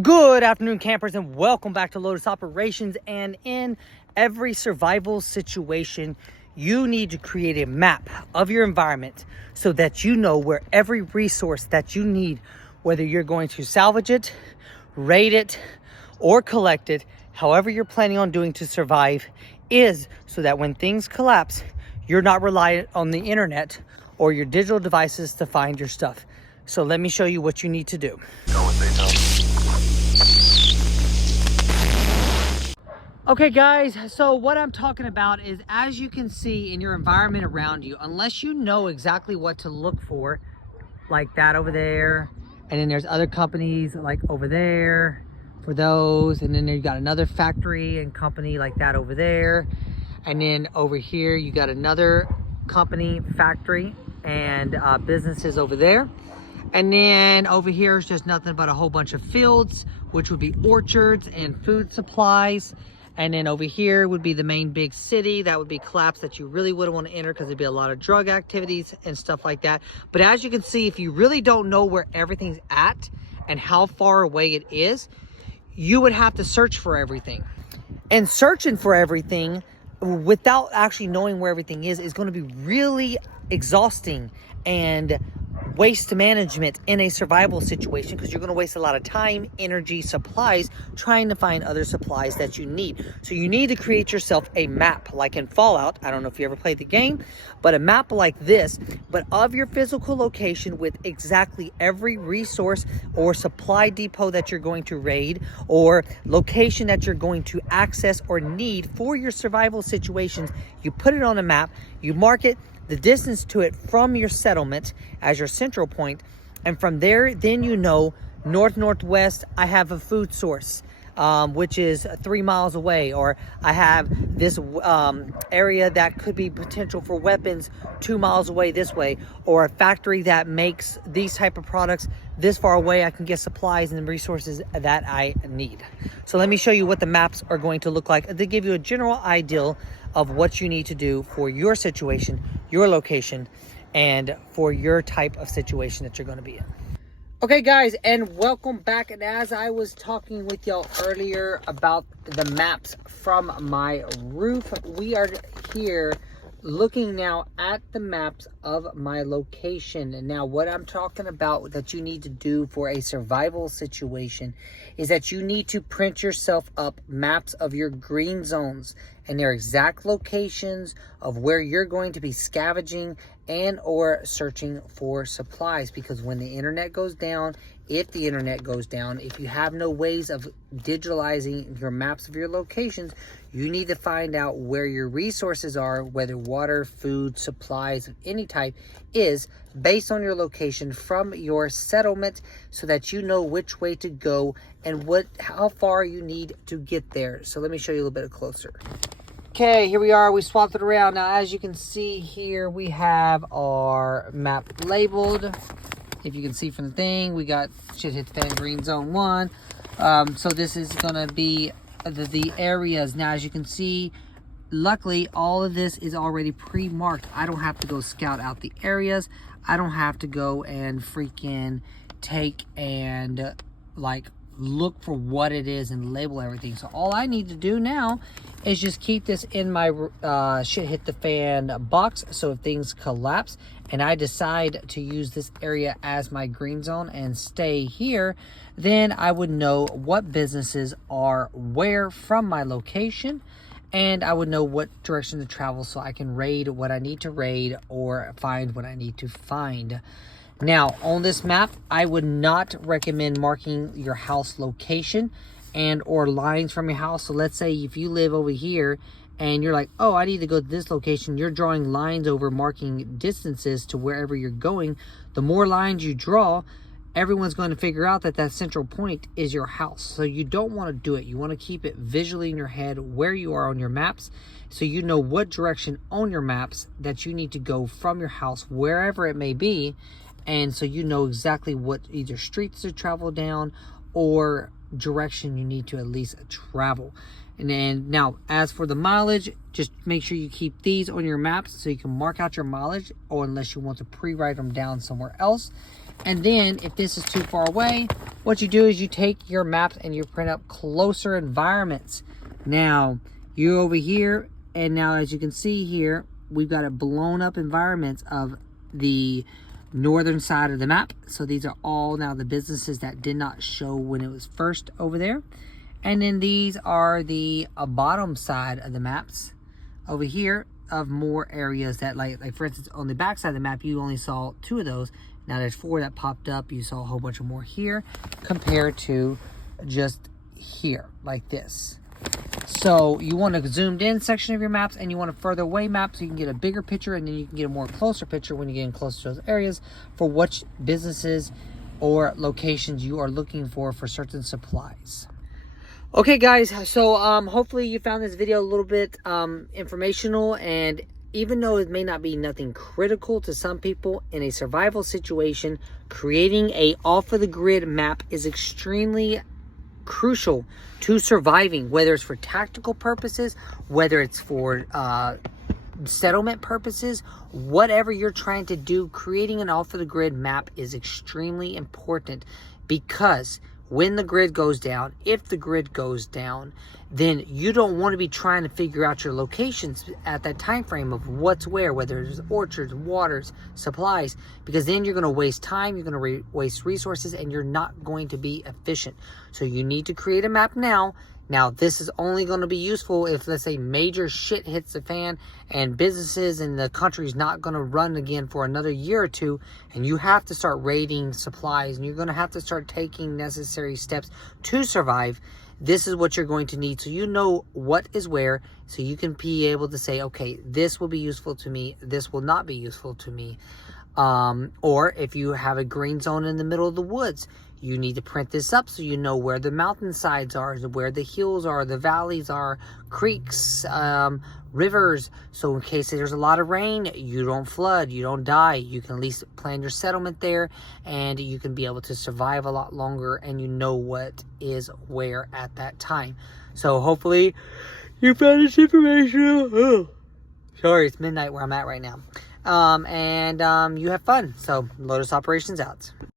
Good afternoon, campers, and welcome back to Lotus Operations. And in every survival situation, you need to create a map of your environment so that you know where every resource that you need, whether you're going to salvage it, raid it, or collect it, however you're planning on doing to survive, is so that when things collapse, you're not reliant on the internet or your digital devices to find your stuff. So let me show you what you need to do. Okay guys, so what I'm talking about is, as you can see in your environment around you, unless you know exactly what to look for, like that over there, and then there's other companies like over there for those, and then you got another factory and company like that over there, and then over here you got another company, factory, and businesses over there. And then over here is just nothing but a whole bunch of fields, which would be orchards and food supplies. And then over here would be the main big city that would be collapsed, that you really wouldn't want to enter because there'd be a lot of drug activities and stuff like that. But as you can see, if you really don't know where everything's at and how far away it is, you would have to search for everything. And searching for everything without actually knowing where everything is going to be really exhausting and waste management in a survival situation, because you're going to waste a lot of time, energy, supplies trying to find other supplies that you need. So you need to create yourself a map, like in Fallout. I don't know if you ever played the game, but a map like this, but of your physical location with exactly every resource or supply depot that you're going to raid, or location that you're going to access or need for your survival situations. You put it on a map, you mark it, the distance to it from your settlement as your central point, and from there, then you know, northwest, I have a food source, which is 3 miles away, or I have this area that could be potential for weapons 2 miles away this way, or a factory that makes these type of products this far away. I can get supplies and resources that I need. So let me show you what the maps are going to look like. They give you a general idea of what you need to do for your situation, your location, and for your type of situation that you're going to be in. Okay guys, and welcome back. And as I was talking with y'all earlier about the maps from my roof, we are here looking now at the maps of my location. And now what I'm talking about that you need to do for a survival situation is that you need to print yourself up maps of your green zones and their exact locations of where you're going to be scavenging and or searching for supplies. Because when the internet goes down, if the internet goes down, if you have no ways of digitalizing your maps of your locations, you need to find out where your resources are, whether water, food, supplies of any type, is based on your location from your settlement, so that you know which way to go and how far you need to get there. So let me show you a little bit closer. Okay, here we are. We swapped it around. Now, as you can see here, we have our map labeled. If you can see from the thing, we got Shit Hit the Fan Green Zone 1. So this is going to be the areas. Now, as you can see, luckily, all of this is already pre-marked. I don't have to go scout out the areas. I don't have to go and freaking take and look for what it is and label everything. So all I need to do now is just keep this in my Shit Hit the Fan box. So if things collapse and I decide to use this area as my green zone and stay here, then I would know what businesses are where from my location, and I would know what direction to travel so I can raid what I need to raid or find what I need to find. Now, on this map, I would not recommend marking your house location and or lines from your house. So let's say if you live over here and you're like, oh, I need to go to this location, you're drawing lines over, marking distances to wherever you're going. The more lines you draw, everyone's going to figure out that that central point is your house. So you don't want to do it. You want to keep it visually in your head where you are on your maps, so you know what direction on your maps that you need to go from your house, wherever it may be. And so you know exactly what either streets to travel down or direction you need to at least travel. And then now, as for the mileage, just make sure you keep these on your maps so you can mark out your mileage, or unless you want to pre-write them down somewhere else. And then if this is too far away, what you do is you take your maps and you print up closer environments. Now, you're over here, and now as you can see here, we've got a blown up environments of the northern side of the map. So these are all now the businesses that did not show when it was first over there. And then these are the bottom side of the maps over here of more areas that like for instance, on the back side of the map, you only saw 2 of those. Now there's 4 that popped up. You saw a whole bunch of more here compared to just here like this. So you want a zoomed in section of your maps, and you want a further away map so you can get a bigger picture, and then you can get a more closer picture when you get in close to those areas for what businesses or locations you are looking for certain supplies. Okay guys, so hopefully you found this video a little bit informational, and even though it may not be nothing critical to some people, in a survival situation, creating a off of the grid map is extremely crucial to surviving, whether it's for tactical purposes, whether it's for settlement purposes, whatever you're trying to do. Creating an off of the grid map is extremely important, because when the grid goes down, if the grid goes down, then you don't want to be trying to figure out your locations at that time frame of what's where, whether it's orchards, waters, supplies, because then you're going to waste time, you're going to waste resources, and you're not going to be efficient. So you need to create a map now. Now, this is only going to be useful if, let's say, major shit hits the fan and businesses in the country is not going to run again for another year or 2, and you have to start raiding supplies, and you're going to have to start taking necessary steps to survive. This is what you're going to need, so you know what is where, so you can be able to say, okay, this will be useful to me, this will not be useful to me. Or if you have a green zone in the middle of the woods, you need to print this up so you know where the mountainsides are, where the hills are, the valleys are, creeks, rivers. So in case there's a lot of rain, you don't flood, you don't die. You can at least plan your settlement there, and you can be able to survive a lot longer, and you know what is where at that time. So hopefully you found this information. Oh, sorry, it's midnight where I'm at right now. You have fun. So Lotus Operations out.